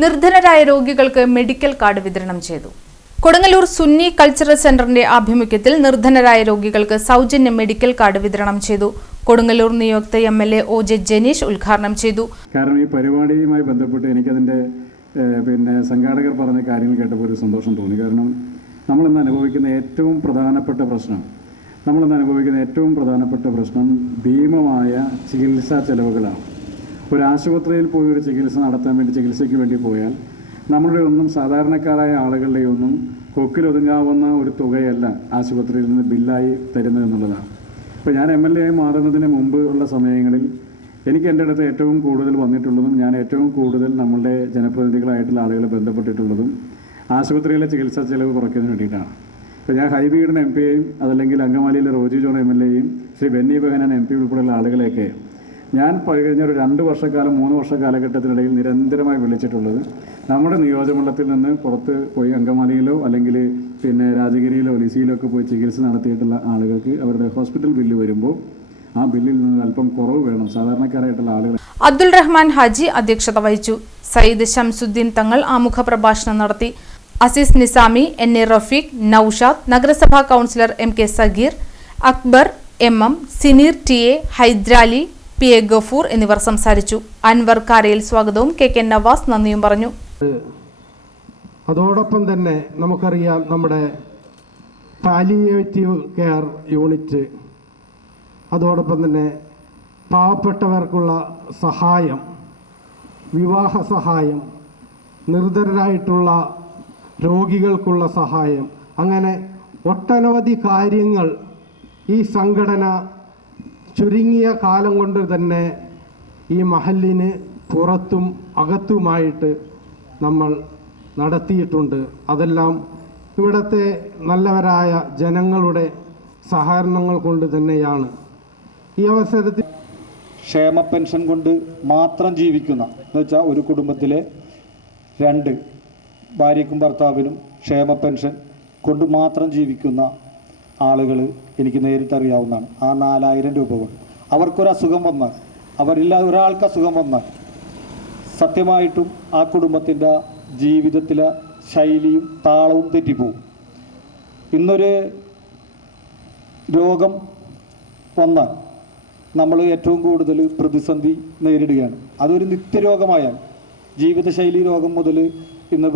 നിർധനരായ രോഗികൾക്ക് medical card വിതരണം ചെയ്തു. കൊടുങ്ങല്ലൂർ സുന്നി കൾച്ചറൽ സെന്ററിന്റെ ആഭിമുഖ്യത്തിൽ നിർധനരായ രോഗികൾക്ക് സൗജന്യ മെഡിക്കൽ കാർഡ് വിതരണം ചെയ്തു. കൊടുങ്ങല്ലൂർ നിയുക്ത MLA OJ ജനീഷ് ഉദ്ഘാടനം ചെയ്തു. കാരണം ഈ പരിപാടിയുമായി ബന്ധപ്പെട്ട് എനിക്കതിൻ്റെ സംഘാടകർ പറഞ്ഞ കാര്യങ്ങൾ കേട്ടപ്പോൾ ഒരു സന്തോഷം തോന്നി. കാരണം നമ്മളിന്ന് അനുഭവിക്കുന്ന ഏറ്റവും പ്രധാനപ്പെട്ട പ്രശ്നം ഭീമമായ ചികിത്സാ ചെലവുകളാണ്. ഒരു ആശുപത്രിയിൽ പോയി ഒരു ചികിത്സയ്ക്ക് വേണ്ടി പോയാൽ നമ്മളുടെ ഒന്നും സാധാരണക്കാരായ ആളുകളുടെ ഒന്നും കൊക്കിലൊതുങ്ങാവുന്ന ഒരു തുകയല്ല ആശുപത്രിയിൽ നിന്ന് ബില്ലായി തരുന്നത് എന്നുള്ളതാണ്. ഇപ്പോൾ ഞാൻ MLA ആയി മാറുന്നതിന് മുമ്പ് ഉള്ള സമയങ്ങളിൽ എനിക്ക് എൻ്റെ അടുത്ത് ഏറ്റവും കൂടുതൽ വന്നിട്ടുള്ളതും ഞാൻ ഏറ്റവും കൂടുതൽ നമ്മളുടെ ജനപ്രതിനിധികളായിട്ടുള്ള ആളുകളെ ബന്ധപ്പെട്ടിട്ടുള്ളതും ആശുപത്രിയിലെ ചികിത്സാ ചെലവ് കുറയ്ക്കുന്നതിന് വേണ്ടിയിട്ടാണ്. ഇപ്പോൾ ഞാൻ ഹൈബീഡിന് MP അതല്ലെങ്കിൽ അങ്കമാലിയിലെ റോജി ജോൺ MLA ശ്രീ ബെന്നി ബെഹനാൻ MP ഉൾപ്പെടെയുള്ള ആളുകളെയൊക്കെ ഞാൻ കഴിഞ്ഞ ഒരു 2 വർഷക്കാലം 3 വർഷ കാലഘട്ടത്തിനിടയിൽ നിരന്തരമായി വിളിച്ചിട്ടുള്ളത് നമ്മുടെ നിയോജകമണ്ഡലത്തിൽ നിന്ന് പുറത്ത് പോയി അങ്കമാലിയിലോ അല്ലെങ്കിൽ രാജഗിരിയിലോ ലിസിയിലോ ഒക്കെ പോയി ചികിത്സ നടത്തിയിട്ടുള്ള ആളുകൾക്ക് അവരുടെ ഹോസ്പിറ്റൽ ബില്ല് വരുമ്പോൾ ആ ബില്ലിൽ നിന്ന് അല്പം കുറവ് വേണം സാധാരണക്കാരായിട്ടുള്ള ആളുകൾ. അബ്ദുൾ റഹ്മാൻ ഹാജി അധ്യക്ഷത വഹിച്ചു. സയ്യിദ് ഷംസുദ്ദീൻ തങ്ങൾ ആമുഖ പ്രഭാഷണം നടത്തി. അസീസ് നിസാമി, NA റഫീഖ്, നൌഷാദ്, നഗരസഭാ councillor MK Sageer, Akbar, MM, Sineer TA, Hydrali, PA Gafoor എന്നിവർ സംസാരിച്ചു. അൻവർ കാരയിൽ സ്വാഗതവും KK നവാസ് നന്ദിയും പറഞ്ഞു. അതോടൊപ്പം തന്നെ നമുക്കറിയാം നമ്മുടെ പാലിയേറ്റീവ് കെയർ യൂണിറ്റ്, അതോടൊപ്പം തന്നെ പാവപ്പെട്ടവർക്കുള്ള സഹായം, വിവാഹ സഹായം, നിർധനരായിട്ടുള്ള രോഗികൾക്കുള്ള സഹായം, അങ്ങനെ ഒട്ടനവധി കാര്യങ്ങൾ ഈ സംഘടന ചുരുങ്ങിയ കാലം കൊണ്ട് തന്നെ ഈ മഹല്ലിന് പുറത്തും അകത്തുമായിട്ട് നമ്മൾ നടത്തിയിട്ടുണ്ട്. അതെല്ലാം ഇവിടുത്തെ നല്ലവരായ ജനങ്ങളുടെ സഹകരണങ്ങൾ കൊണ്ട് തന്നെയാണ്. ഈ അവസരത്തിൽ ക്ഷേമ പെൻഷൻ കൊണ്ട് മാത്രം ജീവിക്കുന്ന എന്നുവെച്ചാൽ ഒരു കുടുംബത്തിലെ 2 ഭാര്യയ്ക്കും ഭർത്താവിനും ക്ഷേമ പെൻഷൻ കൊണ്ട് മാത്രം ജീവിക്കുന്ന ആളുകൾ എനിക്ക് നേരിട്ടറിയാവുന്നതാണ്. ആ 4000 രൂപ കൊണ്ട് അവർക്കൊരസുഖം വന്നാൽ, ഒരാൾക്ക് അസുഖം വന്നാൽ സത്യമായിട്ടും ആ കുടുംബത്തിൻ്റെ ജീവിതത്തിലെ ശൈലിയും താളവും തെറ്റിപ്പോവും. ഇന്നൊരു രോഗം വന്നാൽ നമ്മൾ ഏറ്റവും കൂടുതൽ പ്രതിസന്ധി നേരിടുകയാണ്. അതൊരു നിത്യരോഗമായാൽ ജീവിതശൈലി രോഗം മുതൽ ഇന്ന്